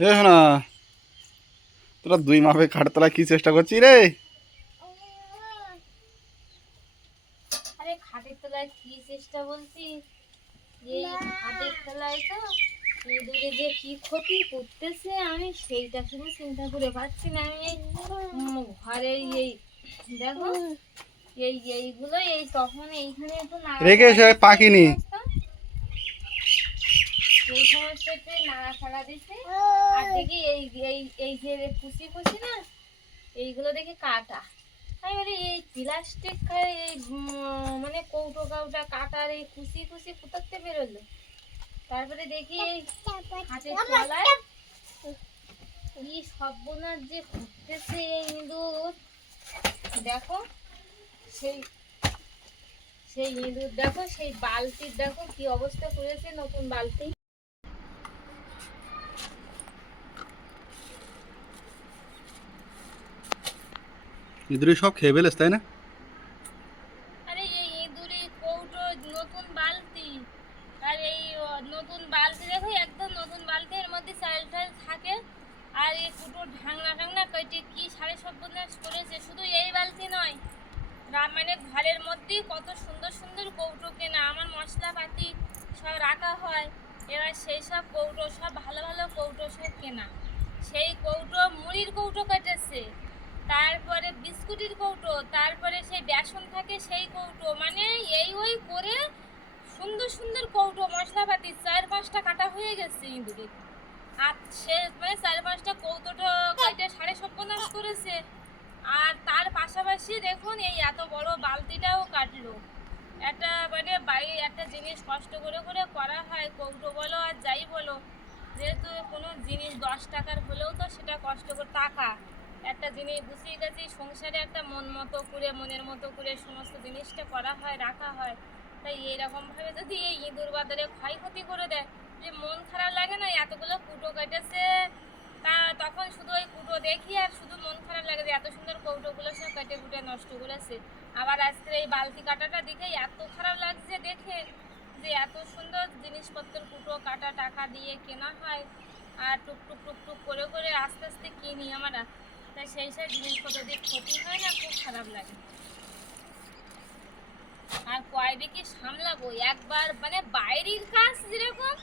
এ শোনা, তোরা দুই মাপে খাটতলা কি চেষ্টা করছিস রে? আরে খাটের তলায় কি চেষ্টা বলছি, এই খাটের তলায় তো ইঁদুরে যে কি ক্ষতি করতেছে আমি সেইটা শুধু চিন্তা করে পাচ্ছি না। আমি এই ঘরে এই দেখো এইগুলো এই তখন এইখানে একটু রেখে সে পাকিনি। এই সমস্ত একটু নাড়াচাড়া দিচ্ছে আর দেখি এই এই এই যে কুচি কুচি না এইগুলো দেখি কাটা। আমি বলি এই প্লাস্টিক এই মানে কৌটো কাউটা কাটার এই কুচি কুচি কোথাতে বেরোলো। তারপরে দেখি এই হাতের তলায় কি সর্বনাশ যে ঘুরতেছে এই ইঁদুর। দেখো সেই সেই ইঁদুর দেখো, সেই বালতির দেখো কি অবস্থা করেছে, নতুন বালতি। ইঁদুরে সব খেয়ে ফেলেস তাই না? আরে এই ইঁদুরে কৌটো নতুন বালতি, আর এই নতুন বালতি দেখো, একদম নতুন বালতির মধ্যে চাল টাল থাকে। আর এই কুটো ঢাকনা ঢাকনা কেটে কি সাড়ে সর্বনাশ করেছে। শুধু এই বালতি নয়, মানে ঘরের মধ্যেই কত সুন্দর সুন্দর কৌটো কেনা, আমার মশলাপাতি সব রাখা হয়। এবার সেই সব কৌটো সব ভালো ভালো কৌটো সব কেনা, সেই কৌটো মুড়ির কৌটো কেটেছে, তারপরে বিস্কুটের কৌটো, তারপরে সেই বেসন থাকে সেই কৌটো, মানে এই ওই করে সুন্দর সুন্দর কৌটো মশলাপাতি 4-5টা কাটা হয়ে গেছে ইঁদুরে। আর সে মানে 4-5টা কৌটোটা কেটে সাড়ে সর্বনাশ করেছে। আর তার পাশাপাশি দেখুন এই এত বড় বালতিটাও কাটলো। একটা মানে বাইরে একটা জিনিস কষ্ট করে করে করা হয়, কৌটো বলো আর যাই বলো, যেহেতু কোনো জিনিস 10 টাকার হলেও তো সেটা কষ্ট করে টাকা একটা জিনিস বুঝিয়ে গেছি। সংসারে একটা মন মতো করে মনের মতো করে সমস্ত জিনিসটা করা হয়, রাখা হয়। তাই এইরকমভাবে যদি এই ইঁদুর বাজারে ক্ষয়ক্ষতি করে দেয়, যে মন খারাপ লাগে না, এতগুলো কুটো কেটেছে তা তখন শুধু ওই কুটো দেখি আর শুধু মন খারাপ লাগে যে এত সুন্দর কৌটোগুলো সব কেটে কুটে নষ্ট করেছে। আবার আজকের এই বালতি কাটাটা দেখে এত খারাপ লাগছে দেখে, যে এত সুন্দর জিনিসপত্র কুটো কাটা টাকা দিয়ে কেনা হয় আর টুকটুক টুকটুক করে করে আস্তে আস্তে কিনি আমরা, তাই সেই সব জিনিসপত্র দিয়ে ক্ষতি হয় না, খুব খারাপ লাগে। আর কয়দিকে সামলাবো একবার, মানে বাইরের কাজ যেরকম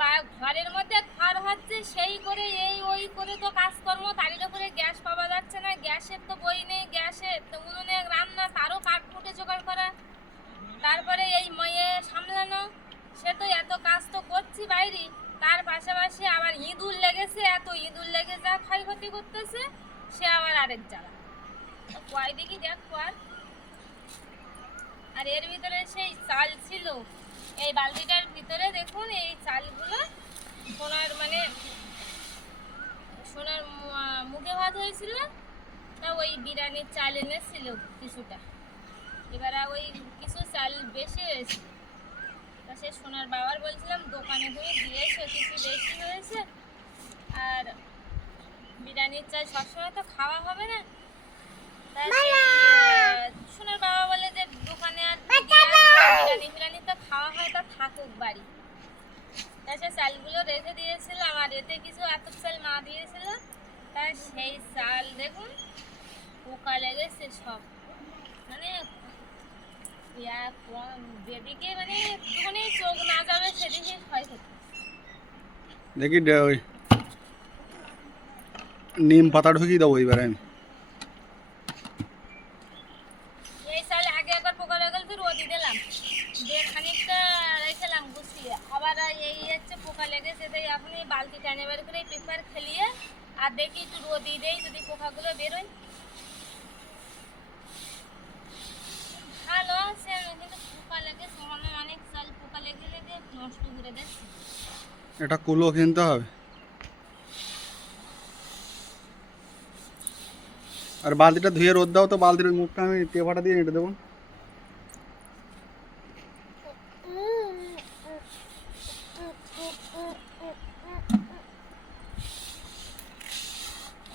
বা ঘরের মধ্যে ঘর হচ্ছে সেই করে এই ওই করে তো কাজকর্ম, তারির উপরে গ্যাস পাওয়া যাচ্ছে না, গ্যাসের তো বই নেই, গ্যাসের তো উনুনে রান্না, তারও কাঠ ফুটে জোগাড় করা, তারপরে এই মেয়ে সামলানো, সে তো এত কাজ তো করছি বাইরে, তার পাশাপাশি আবার ইঁদুর লেগেছে, এত ইঁদুর লেগে যা ক্ষয়ক্ষতি করতেছে সে আবার আরেক জ্বালা। কয়দিকে দেখো আর আর এর ভিতরে সেই চাল ছিল, এই বালতিটার ভিতরে দেখুন এই চালগুলো সোনার মানে সোনার মুখে ভাত হয়েছিল, তা ওই বিরিয়ানির চাল এনেছিল কিছুটা, এবারে ওই কিছু চাল বেশি হয়েছে, তা সে সোনার বাবার বলছিলাম দোকানে তুমি দিয়েছো কিছু বেশি হয়েছে, আর বিরিয়ানির চাল সবসময় তো খাওয়া হবে না, তা সোনার বাবা বলে যে দোকানে আর বিরিয়ানি ফিরানি তো খাওয়া হয়, তা থাকুক বাড়ি। তা সে চালগুলো রেখে দিয়েছিলাম, আর এতে কিছু আতপ চাল মা দিয়েছিল, তা সেই চাল দেখুন পোকা লেগেছে সব, মানে যেদিকে মানে একটুখানি চোখ না যাবে সেদিকে ক্ষয়ক্ষতি। দেখি ওই নিম পাতা ঢুকিয়ে দেবো এবারে আমি। এই চাল আগে একবার পোকা লেগে তো রোদি দিলাম, দিয়ে খানিকটা রেখেলাম গুছিয়ে, আবার এই হচ্ছে পোকা লেগেছে, তাই এখন এই বালতি টানে বের করে পেপার খেলিয়ে আর দেখি একটু রোদি দেই যদি পোকাগুলো বেরোয়। ভালো আছে কিন্তু পোকা লেগেছে, মনে অনেক চাল পোকা লেগে লেগে নষ্ট করে দিচ্ছে। এটা কুলো কিনতে হবে। আর বালতিটা ধুয়ে রোদ দাও তো, বালতির ওই মুখটা আমি টেপাটা দিয়ে এঁটে দেবো।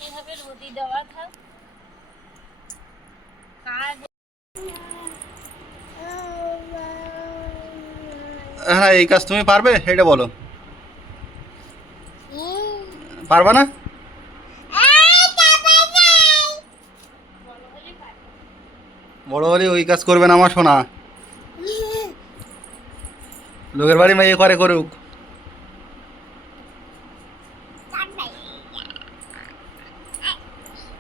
এইভাবে রোদি দেওয়া থাক কাজ। হ্যাঁ, এই কাজ তুমি পারবে এটা বলো। পারবা না? বড় হলে পারবো। বড় হলে ওই কাজ করবে না আমার সোনা। লোকের বাড়ি মেয়ে করে করুক।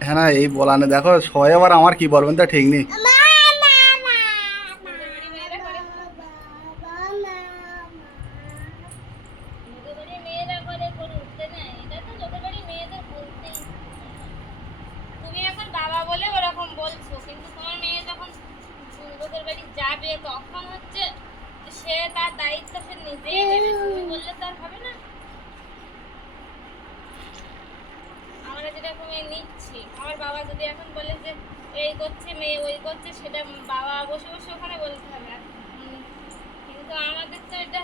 হ্যাঁ না, এই বলানে দেখো সবাই আবার আমার কি বলবেন তা ঠিক নেই। তোদের বাড়ি মেয়েরা করে, তোদের বাড়ি মেয়েরা করে করুক, তাই না? এটা তো তোদের বাড়ি মেয়েদের বলতেই হয়। তুমি এখন বাবা বলে ওরকম বলছো, কিন্তু তোমার মেয়ে যখন তোদের বাড়ি যাবে তখন হচ্ছে সে তার দায়িত্ব সে নিজেই নেবে, তুমি বললে তো আর হবে না। আমরা যেরকম এই নিচ্ছি, আমার বাবা যদি এখন বলে যে এই করছে মেয়ে ওই করছে, সেটা বাবা বসে বসে ওখানে বলতে হবে। কিন্তু আমাদের তো এটা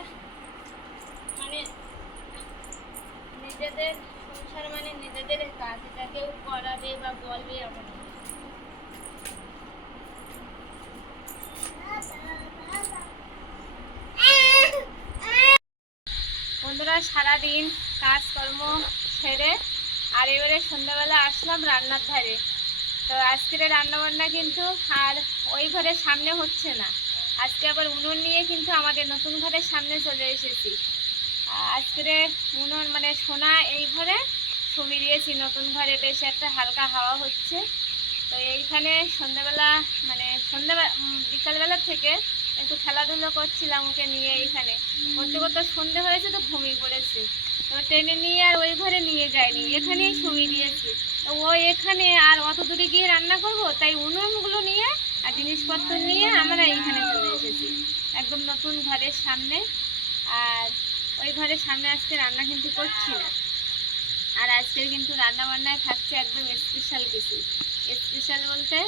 মানে নিজেদের সংসার, মানে নিজেদের কাজ, এটা কেউ করাবে বা বলবে এমন না। বন্ধুরা, সারাদিন কাজকর্ম সেরে আর এবারে সন্ধ্যাবেলা আসলাম রান্নার ধারে। তো আজকের রান্নাবান্না কিন্তু আর ওই ঘরের সামনে হচ্ছে না, আজকে আবার উনুন নিয়ে কিন্তু আমাদের নতুন ঘরের সামনে চলে এসেছি। আজকের উনুন মানে সোনা এই ঘরে ছবি দিয়েছি, নতুন ঘরে বেশ একটা হালকা হাওয়া হচ্ছে। তো এইখানে সন্ধ্যাবেলা মানে বিকালবেলা থেকে একটু খেলাধুলো করছিলাম ওকে নিয়ে, এইখানে করতে করতে সন্ধে হয়েছে তো ঘুমিয়ে পড়েছে। তো টেনে নিয়ে আর ওই ঘরে নিয়ে যায়নি, এখানেই শুয়ে দিয়েছি। তো ও এখানে আর অত দূরে গিয়ে রান্না করব, তাই উনুনগুলো নিয়ে আর জিনিসপত্র নিয়ে আমরা এইখানে চলে এসেছি একদম নতুন ঘরের সামনে। আর ওই ঘরের সামনে আজকে রান্না কিন্তু করছি না। আর আজকের কিন্তু রান্না বান্নায় থাকছে একদম স্পেশাল কিছু। স্পেশাল বলতে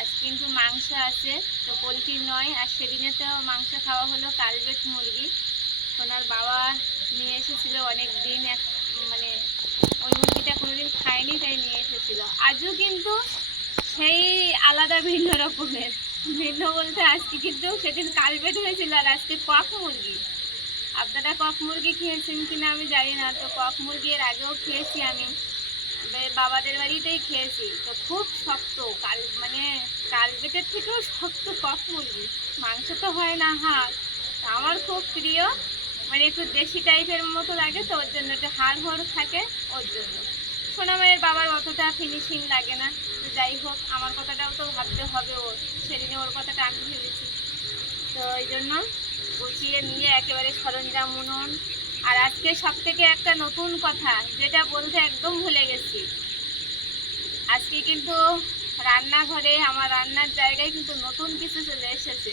আজ কিন্তু মাংস আছে, তো পোলট্রি নয়। আর সেদিনে তো মাংস খাওয়া হলো কালবেট মুরগি, ওনার বাবা নিয়ে এসেছিলো অনেক দিন, মানে ওই মুরগিটা কোনোদিন খায়নি তাই নিয়ে এসেছিলো। আজও কিন্তু সেই আলাদা ভিন্ন রকমের, ভিন্ন বলতে আজকে কিন্তু সেদিন কালবেট হয়েছিল আর আজকে কক মুরগি। আপনারা কক মুরগি খেয়েছেন কিনা আমি জানি না, তো কক মুরগি এর আগেও খেয়েছি আমি, বাবাদের বাড়িতেই খেয়েছি। তো খুব শক্ত, মানে কালবেটের থেকেও শক্ত কক মুরগি, মাংস তো হয় না হাড়। আমার খুব প্রিয়, মানে একটু দেশি টাইপের মতো লাগে, তো ওর জন্য একটু হাড় থাকে ওর জন্য। সোনামায়ের বাবার অতটা ফিনিশিং লাগে না। তো যাই হোক, আমার কথাটাও তো ভাবতে হবে, ওর সেদিনে ওর কথাটা আমি ভেবেছি। তো ওই জন্য গুছিয়ে নিয়ে একেবারে সরঞ্জাম উনুন। আর আজকে সব থেকে একটা নতুন কথা যেটা বলতে একদম ভুলে গেছি, আজকে কিন্তু রান্নাঘরে আমার রান্নার জায়গায় কিন্তু নতুন কিছু চলে এসেছে।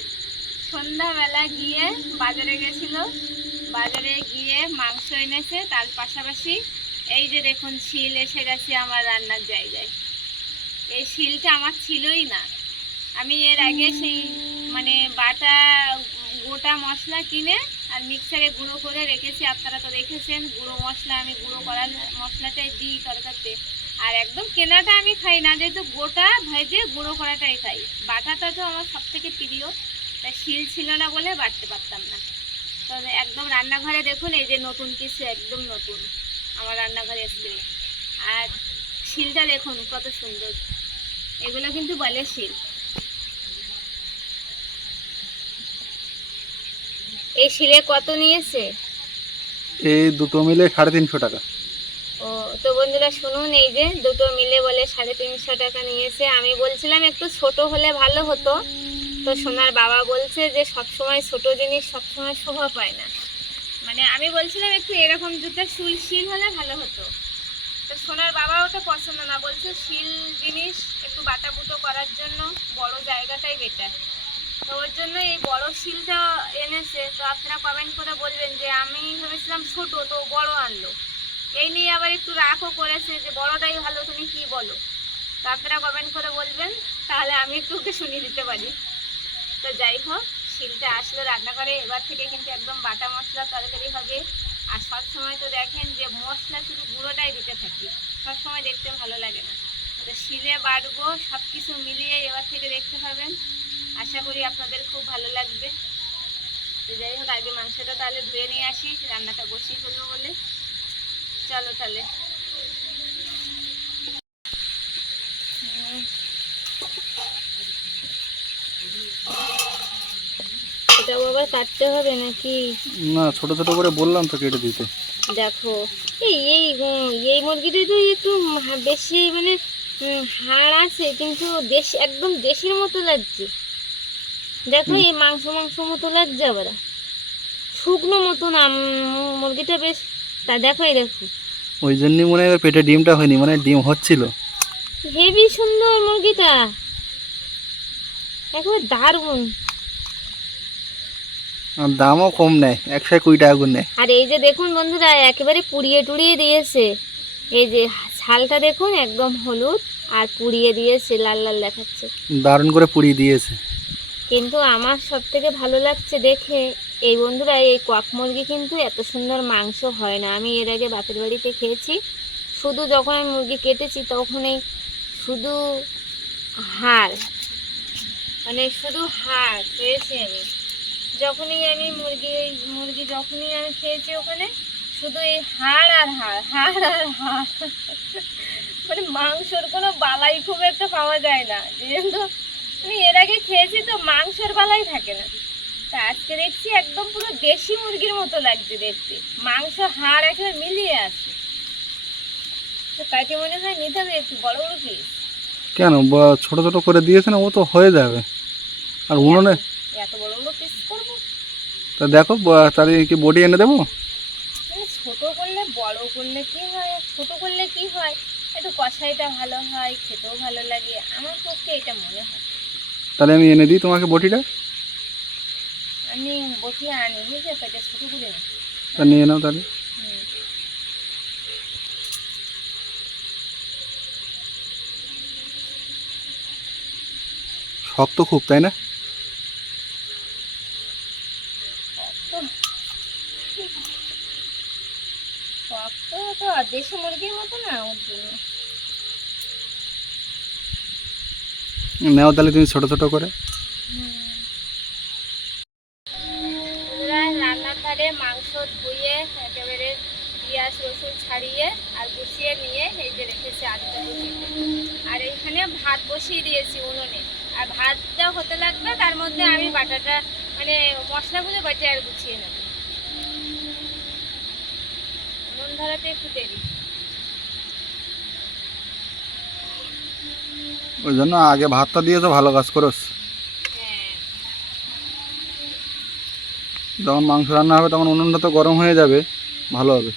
সন্ধ্যাবেলা গিয়ে বাজারে গেছিল, বাজারে গিয়ে মাংস এনেছে, তার পাশাপাশি এই যে দেখুন শিল এসে গেছে আমার রান্নার জায়গায়। এই শিলটা আমার ছিলই না, আমি এর আগে সেই মানে বাটা গোটা মশলা কিনে আর মিক্সারে গুঁড়ো করে রেখেছি। আপনারা তো দেখেছেন গুঁড়ো মশলা, আমি গুঁড়ো করার মশলাটাই দিই তরকারিতে। আর একদম কেনাটা আমি খাই না, যেহেতু গোটা ভেজে গুঁড়ো করাটাই খাই। বাটাটা তো আমার সব থেকে প্রিয়, তাই শিল ছিল না বলে বাটতে পারতাম না। তবে একদম রান্নাঘরে দেখুন এই যে নতুন কিছু, একদম নতুন আমার রান্নাঘরে এসছে। আর শিলটা দেখুন কত সুন্দর, এগুলো কিন্তু বলে শিল। এই শিলে কত নিয়েছে? এই দুটো মিলে 350 টাকা। ও, তো বন্ধুরা শুনুন, এই যে দুটো মিলে বলে 350 টাকা নিয়েছে। আমি বলছিলাম একটু ছোট হলে ভালো হতো, তো সোনার বাবা বলছে যে সবসময় ছোট জিনিস সবসময় শোভা পায় না। মানে আমি বলছিলাম একটু এরকম জুতা শিল হলে ভালো হতো, তো সোনার বাবাও তো পছন্দ না, বলছে শিল জিনিস একটু বাটা বুটো করার জন্য বড় জায়গাটাই বেটার। তো ওর জন্য এই বড় শিলটা এনেছে। তো আপনারা কমেন্ট করে বলবেন যে আমি ভেবেছিলাম ছোট, তো বড় আনলো। এই নিয়ে আবার একটু রাগও করেছে যে বড়টাই ভালো, তুমি কি বলো? তো আপনারা কমেন্ট করে বলবেন, তাহলে আমি একটু ওকে শুনিয়ে দিতে পারি। তো যাই হোক, শিলটা আসলে রান্নাঘরে এবার থেকে কিন্তু একদম বাটা মশলা তরকারি হবে। আর সবসময় তো দেখেন যে মশলা শুধু গুঁড়োটাই দিতে থাকি, সবসময় দেখতে ভালো লাগে না। তো শিলে বাটবো, সব কিছু মিলিয়ে এবার থেকে দেখতে পাবেন। আশা করি আপনাদের খুব ভালো লাগবে। তো যাই হোক, আগে মাংসটা তাহলে ধুয়ে নিয়ে আসি, রান্নাটা বসিয়ে ফেলবো বলে। চলো তাহলে। আবার কাটতে হবে নাকি? না, ছোট ছোট করে বললাম তো কেটে দিতে। দেখো এই এই এই মুরগিটা তো একটু বেশি মানে হাড় আছে, কিন্তু দেশি একদম দেশির মতো লাগছে। দেখো এই মাংস মাংস মতো লাগছে, আবার শুকনো মতো না মুরগিটা বেশ। তা দেখো, এই দেখো ওই জন্যই মনে হয় পেটে ডিমটা হয়নি, মানে ডিম হচ্ছিল। হেবি সুন্দর মুরগিটা, একেবারে দারুণ। আর দামও কম নেয়, 120 টাকা করে নেয়। আর এই যে দেখুন বন্ধুরা, একেবারে পুড়িয়ে টুড়িয়ে দিয়েছে। এই যে ছালটা দেখুন একদম হলুদ, আর পুড়িয়ে দিয়েছে, লাল লাল দেখাচ্ছে। দারুণ করে পুড়িয়ে দিয়েছে। কিন্তু আমার সব থেকে ভালো লাগছে দেখে এই বন্ধুরা, এই কক মুরগি কিন্তু এত সুন্দর মাংস হয় না। আমি এর আগে বাপের বাড়িতে খেয়েছি, শুধু যখন আমি মুরগি কেটেছি তখনই শুধু হাড়, মানে শুধু হাড় খেয়েছি আমি। যখনই আমি মুরগি যখনই আমি খেয়েছি ওখানে শুধু এই হাড় আর হাড়, হাড় আর হাড়। মানে মাংসর কোনো বালাই খুব একটা পাওয়া যায় না, যেহেতু আমি এর আগে খেয়েছি তো মাংসের বালাই থাকে না। তা আজকে দেখছি একদম পুরো দেশি মুরগির মতো লাগছে দেখতে, মাংস হাড় একেবারে মিলিয়ে আছে। তো কাকে মনে হয় নিতে হবে একটু বড় বড় পিস। কেন ছোট ছোট করে দিয়েছে না, ও তো হয়ে যাবে। আর উনুনে এত বড় বড় পিস করবো? তা দেখো, তাহলে কি বডি এনে দেবো? ছোট করলে বড় করলে কি হয়, ছোট করলে কি হয়, একটু কষাইটা ভালো হয়, খেতেও ভালো লাগে, আমার পক্ষে এটা মনে হয়। তাহলে আমি এনে দিই তোমাকে বটিটা। আমি বসিয়ে আনি, বুঝলে, এটা ছোট করে নি। তা নিয়ে নাও তাহলে। শক্ত খুব, তাই না? শক্ত তো দেশি মুরগির মতো না, ওর জন্য। নাও তাহলে তুমি ছোট ছোট করে। রান্নার ধারে মাংস ধুয়ে একেবারে পেঁয়াজ রসুন ছাড়িয়ে আর গুছিয়ে নিয়ে এই যে রেখেছি আলুটা কেটে। আর এইখানে ভাত বসিয়ে দিয়েছি উনুনে, আর ভাতটা হতে লাগবে, তার মধ্যে আমি বাটাটা মানে মশলাগুলো বাটে আর গুছিয়ে নেব। উনুন ধরাতে একটু দেরি। ওই জন্য আগে ভাতটা দিয়ে তো ভালো কাজ করোস। হ্যাঁ, যখন মাংস রান্না হবে তখন উনুনটা তো গরম হয়ে যাবে, ভালো হবে।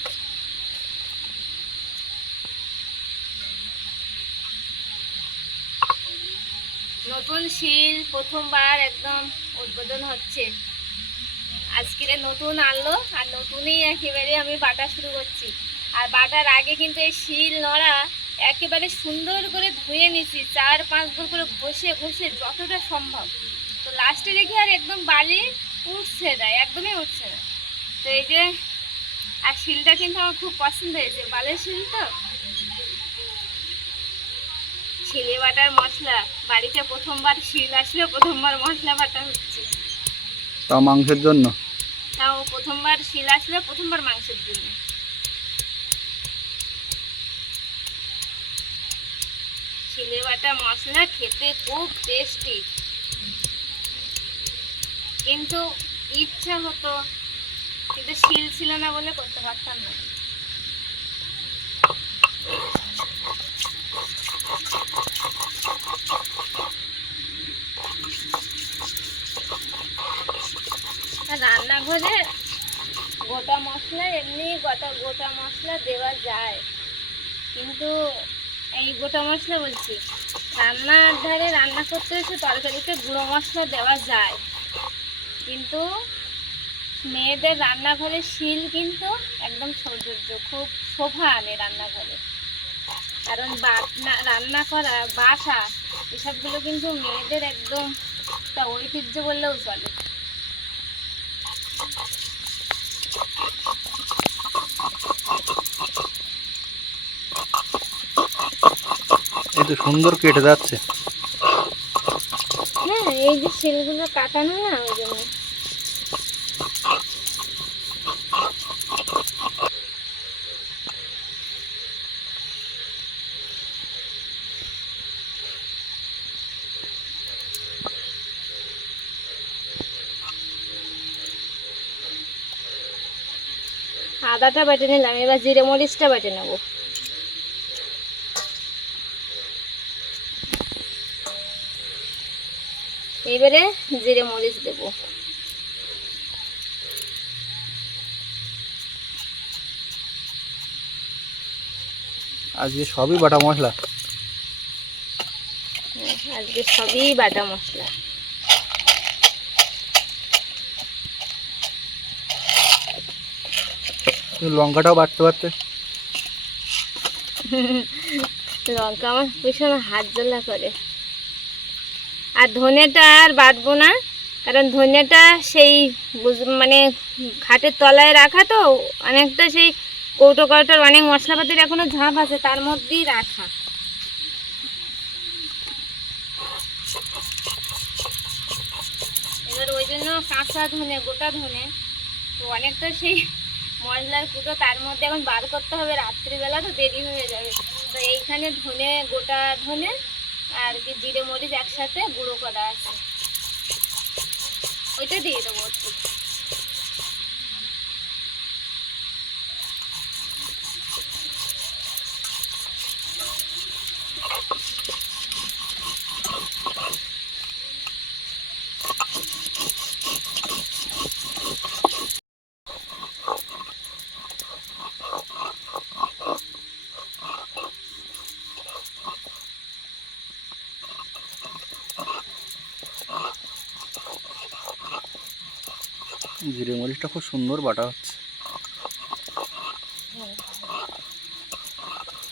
নতুন শিল প্রথমবার একদম উদ্বোধন হচ্ছে। আজকের নতুন আনলো, আর নতুনই একেবারে আমি বাটা শুরু করছি। আর বাটার আগে কিন্তু এই শিল নড়া একেবারে সুন্দর করে ধুয়ে নিছি, 4-5 বার করে ঘষে ঘষে যতটা সম্ভব। তো লাস্টে দেখি আর একদম বালি উঠছে না, একদমই উঠছে না। তো এই যে, আর শিলটা কিন্তু আমার খুব পছন্দ হয়েছে, বালের শিল তো। শিলে বাটার মশলা, বাড়িতে প্রথমবার শিল আসলে প্রথমবার মশলা বাটা হচ্ছে। তা মাংসের জন্য। তাও প্রথমবার শিল আসলে প্রথমবার মাংসের জন্য। শিলে বাটা মশলা খেতে খুব টেস্টি, কিন্তু ইচ্ছা হতো, কিন্তু শিল ছিল না বলে করতে পারতাম না। রান্নাঘরে গোটা মশলা এমনি গোটা মশলা দেওয়া যায়, কিন্তু এই গোটা মশলা বলছি, রান্নার ধারে রান্না করতে এসে তরকারিতে গুঁড়ো মশলা দেওয়া যায়, কিন্তু মেয়েদের রান্নাঘরে শিল কিন্তু একদম সৌন্দর্য, খুব শোভা আনে রান্নাঘরে। কারণ রান্না করা বাটা এসবগুলো কিন্তু মেয়েদের একদম একটা ঐতিহ্য বললেও চলে। এই তো সুন্দর কেটে যাচ্ছে। হ্যাঁ, এই যে শিলগুলো কাটানো না, ওই জন্য। আদাটা বেটে নিলাম, এবার জিরে মরিচটা বেটে নেব। এবারে জিরে মরিচ দেব। আজকে সবই বাটা মশলা। আজকে সবই বাটা মশলা। তুমি লঙ্কাটাও বাটতে পারতে। লঙ্কা আমার ভীষণ হাত জ্বালা করে। আর ধনেটা আর বাটবো না, কারণ ধনেটা সেই মানে খাটের তলায় রাখা তো, অনেকটা সেই কৌটো কৌটোর অনেক মশলাপাতির এখনো ঝাঁপ আছে, তার মধ্যেই রাখা। এবার ওই জন্য কাঁচা ধনে, গোটা ধনে তো অনেকটা সেই মশলার কুটো তার মধ্যে এখন বার করতে হবে, রাত্রিবেলা তো দেরি হয়ে যাবে। তো এইখানে ধনে, গোটা ধনে আর কি জিরে মরিচ একসাথে গুঁড়ো করা আছে, ওইটা দিয়ে দেবো একটু। জিরে মরিচটা খুব সুন্দর বাটা হচ্ছে।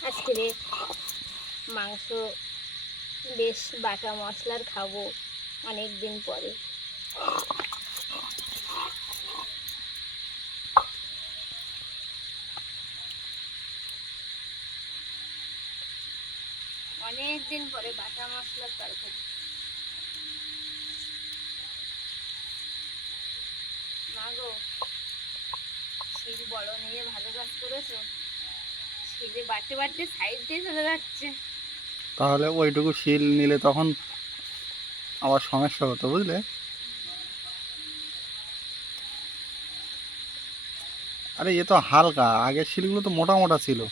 আজকে মাংস বেশ বাটা মশলার খাবো অনেক দিন পরে। অনেক দিন পরে বাটা মশলার তরকারি। মা গো, শিল বড় নিয়ে ভালো কাজ করেছো, শিলে বাটতে বাটতে সাইড দিয়ে চলে যাচ্ছে। তাহলে ওইটুকু শিল নিলে তখন আবার সমস্যা হতো, বুঝলে। আরে এ তো হালকা, আগের শিলগুলো তো মোটা মোটা ছিল।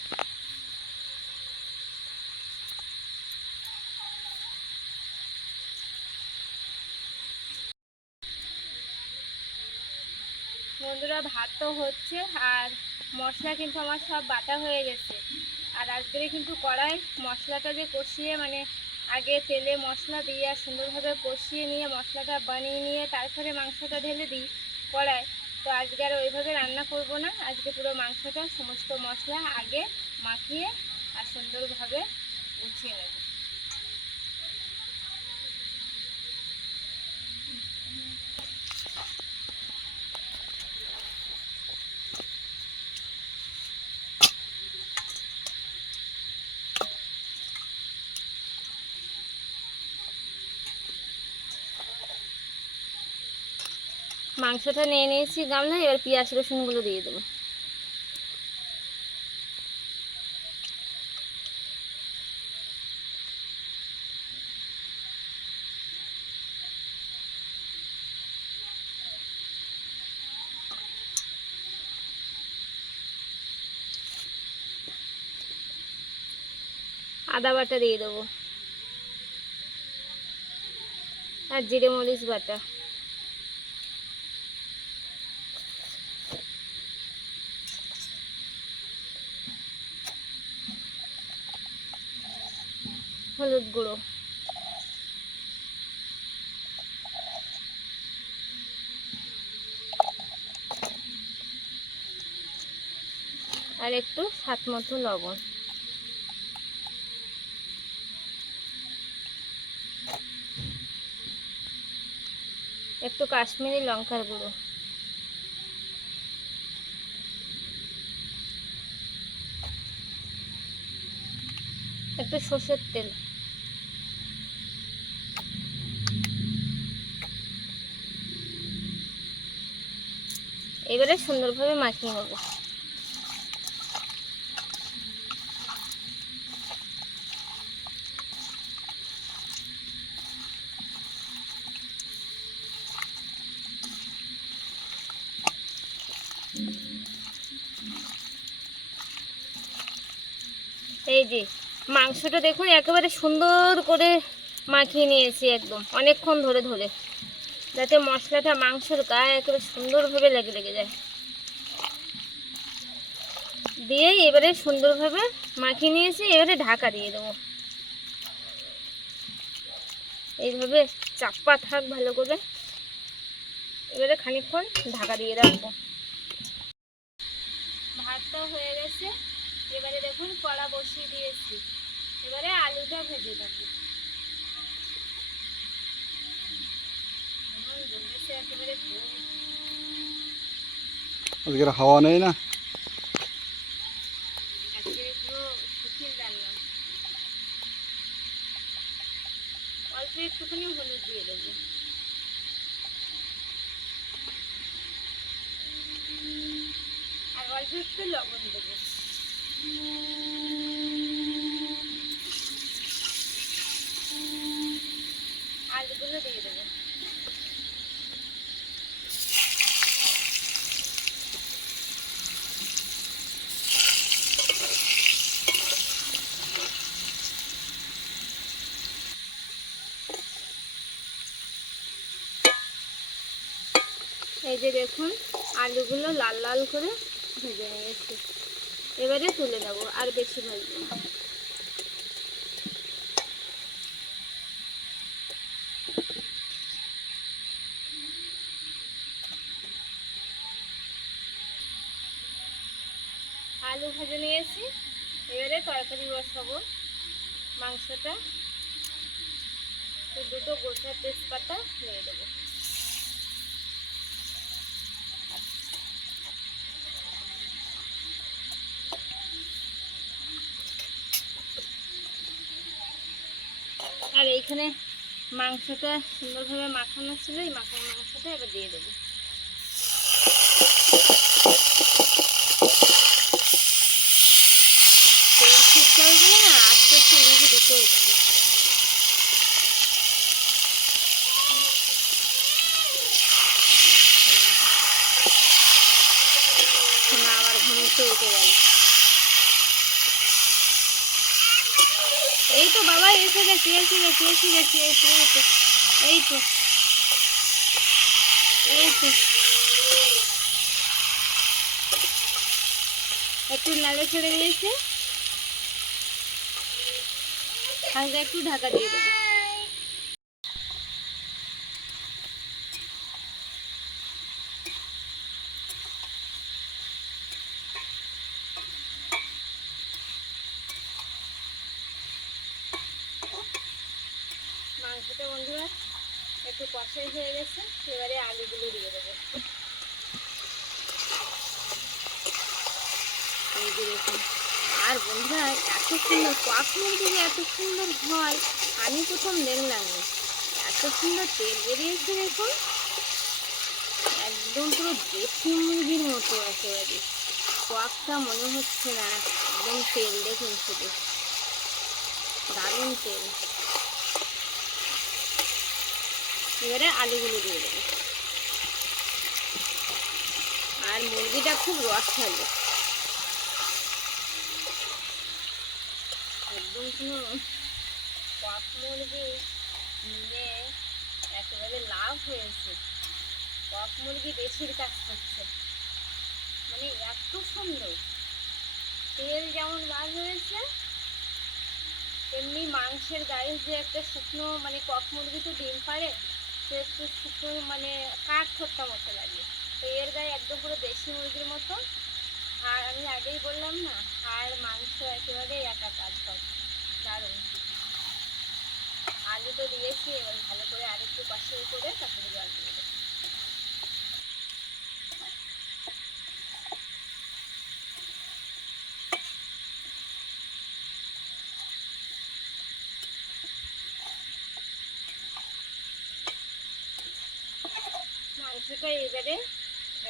বন্ধুরা, ভাত তো হচ্ছে আর মশলা কিন্তু আমার সব বাটা হয়ে গেছে। আর আজকে কিন্তু কড়াই মশলাটা যে কষিয়ে, মানে আগে তেলে মশলা দিয়ে আর সুন্দরভাবে কষিয়ে নিয়ে মশলাটা বানিয়ে নিয়ে তারপরে মাংসটা ঢেলে দিই কড়াই। তো আজকে আর ওইভাবে রান্না করব না, আজকে পুরো মাংসটা সমস্ত মশলা আগে মাখিয়ে আর সুন্দরভাবে গুছিয়ে নেব। মাংসটা নিয়ে নিয়েছি গামলায়, এবার পেঁয়াজ রসুনগুলো দিয়ে দেবো। আদা বাটা দিয়ে দেবো আর জিরে মরিচ বাটা। হলুদ গুঁড়ো, আর একটু স্বাদ মতো লবণ। একটু কাশ্মীরি লঙ্কার গুঁড়ো, একটু সর্ষের তেল। এবারে সুন্দরভাবে মাখিয়ে নেব। এই যে মাংসটা দেখুন একেবারে সুন্দর করে মাখিয়ে নিয়েছি, একদম অনেকক্ষণ ধরে ধরে, যাতে মশলাটা মাংসের গায়ে একেবারে সুন্দরভাবে লেগে যায়। দিয়ে এবারে সুন্দরভাবে মাখিয়ে নিয়েছি, এবারে ঢাকা দিয়ে দেবো। এইভাবে চাপা থাক ভালো করে, এবারে খানিকক্ষণ ঢাকা দিয়ে রাখবো। ভাতটা হয়ে গেছে, এবারে দেখুন কড়া বসিয়ে দিয়েছি, এবারে আলুটা ভেজে দেবো। একেবারে আজকের হাওয়া নেই না, আজকে পুরো শুকিয়ে রান্না। অল্প একটুখানি হলুদ দিয়ে দেবো, আর অল্প একটু লবণ দেবো। আলুগুলো দিয়ে দেবো। এই যে দেখুন আলুগুলো লাল লাল করে ভেজে নিয়েছি, এবারে তুলে নেব, আর বেশি ভাজবো না। আলু ভেজে নিয়েছি, এবারে তরকারি বসাবো। মাংসটা দুটো গোটা তেজপাতা দিয়ে দেবো। আর এইখানে মাংসটা সুন্দরভাবে মাখানো ছিল, এই মাখানো মাংসটা এবার দিয়ে দেবো। তেল ঠিকঠাক হলে না আস্তে আস্তে এভাবে দিতে হচ্ছে। না আবার ঘুমিয়ে উঠে গেল। এই তো বাবা এসে গেছি, এসে গেছি, এসে গেছি, এই তো এই তো এই তো এই তো একটু নাড়ে ছেড়ে দিয়েছে, হালকা একটু ঢাকা দিয়ে দেবো। মাংসটা বন্ধুরা একটু কষাই হয়ে গেছে, এবারে আলুগুলো দিয়ে দেবো। এই যে দেখুন, আর বন্ধুরা এত সুন্দর টক মুরগি যে এত সুন্দর হয় আমি প্রথম দেখলাম, এত সুন্দর তেল বেরিয়েছে দেখুন, একদম পুরো দেশি মুরগির মতো একেবারে। টকটা মনে হচ্ছে না, একদম তেল দেখুন শুধু, দারুণ তেল। এবারে আলুগুলো দিয়ে দেবো, আর মুরগিটা খুব রসালো, একদম কোনো কক মুরগি নিয়ে একেবারে লাভ হয়েছে। কক মুরগি দেশির কাজ করছে, মানে এত সুন্দর তেল যেমন বার হয়েছে, তেমনি মাংসের গায়ে যে একটা শুকনো, মানে কক মুরগি তো ডিম পারে, সে একটু শুকনো মানে কাঠ ঠোঁটটা মতো লাগে, তো এর গায়ে একদম পুরো দেশি মুরগির মতো। আর আমি আগেই বললাম না, হাড় মাংস একেবারে একা কাজ করে, দারুণ। আলু তো দিয়েছি, এবার ভালো করে আরেকটু কষিয়ে করে তারপরে জল দিয়ে দেবো। মাংসটা এবারে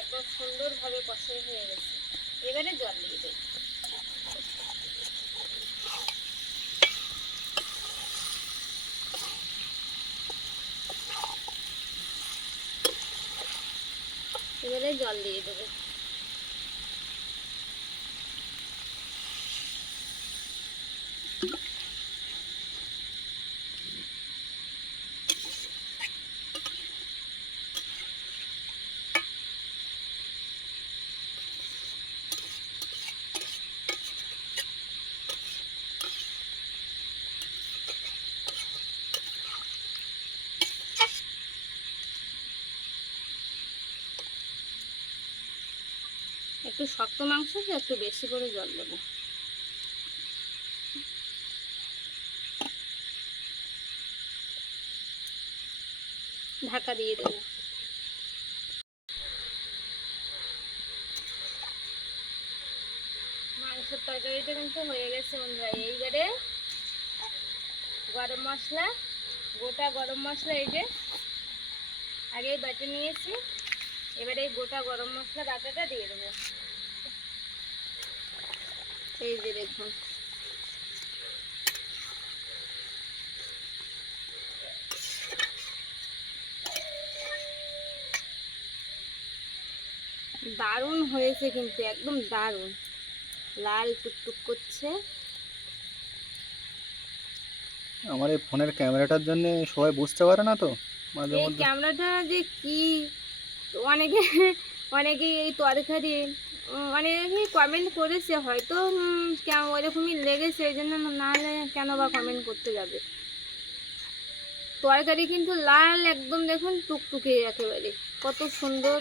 একদম সুন্দরভাবে কষাই হয়ে গেছে, এবারে জল দিয়ে দেবো। এবারে জল দিয়ে দেবো। একটু শক্ত মাংস তো একটু বেশি করে জল দেবো। ঢাকা দিয়ে দেবো। মাংসের তরকারিটা কিন্তু হয়ে গেছে বন্ধুরা। এইবারে গরম মশলা, গোটা গরম মশলা এই যে আগেই বেটে নিয়েছি, এবারে এই গোটা গরম মশলা বাটাটা দিয়ে দেবো। এই যে দেখুন, দারুণ হয়েছে কিন্তু, একদম দারুণ, লাল টুকটুক করছে। আমার এই ফোনের ক্যামেরাটার জন্য সবাই বুঝতে পারে না তো মাঝে এই মধ্যে। ক্যামেরাটা যে কি, অনেকে অনেকে এই তরকারি অনেকেই কমেন্ট করেছে, হয়তো ওইরকমই লেগেছে, ওই জন্য, নাহলে কেন বা কমেন্ট করতে যাবে। তরকারি কিন্তু লাল একদম, দেখুন টুকটুকে একেবারে, কত সুন্দর।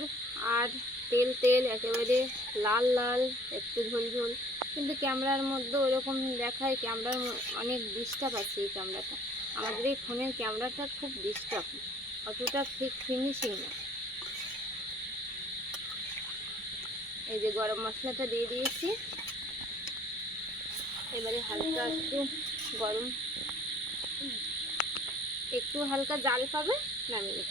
আর তেল তেল একেবারে লাল লাল, একটু ঝোল ঝোল, কিন্তু ক্যামেরার মধ্যে ওইরকম দেখায়। ক্যামেরার অনেক ডিস্টার্ব আছে এই ক্যামেরাটা, আমাদের এই ফোনের ক্যামেরাটা খুব ডিস্টার্ব, অতটা ঠিক ফিনিশিং না। এই যে গরম মশলাটা দিয়ে দিয়েছি, এবারে হালকা একটু গরম, একটু হালকা জাল পাবে, নামিয়ে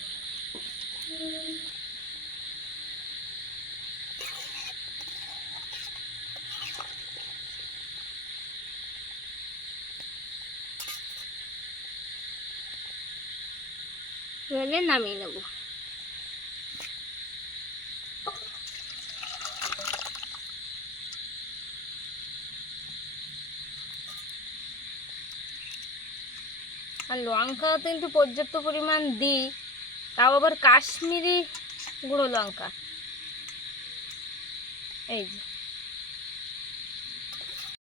এবারে নামিয়ে নেব। আর লঙ্কা কিন্তু পর্যাপ্ত পরিমাণ দিই, তাও আবার কাশ্মীরি গুঁড়ো লঙ্কা। এই যে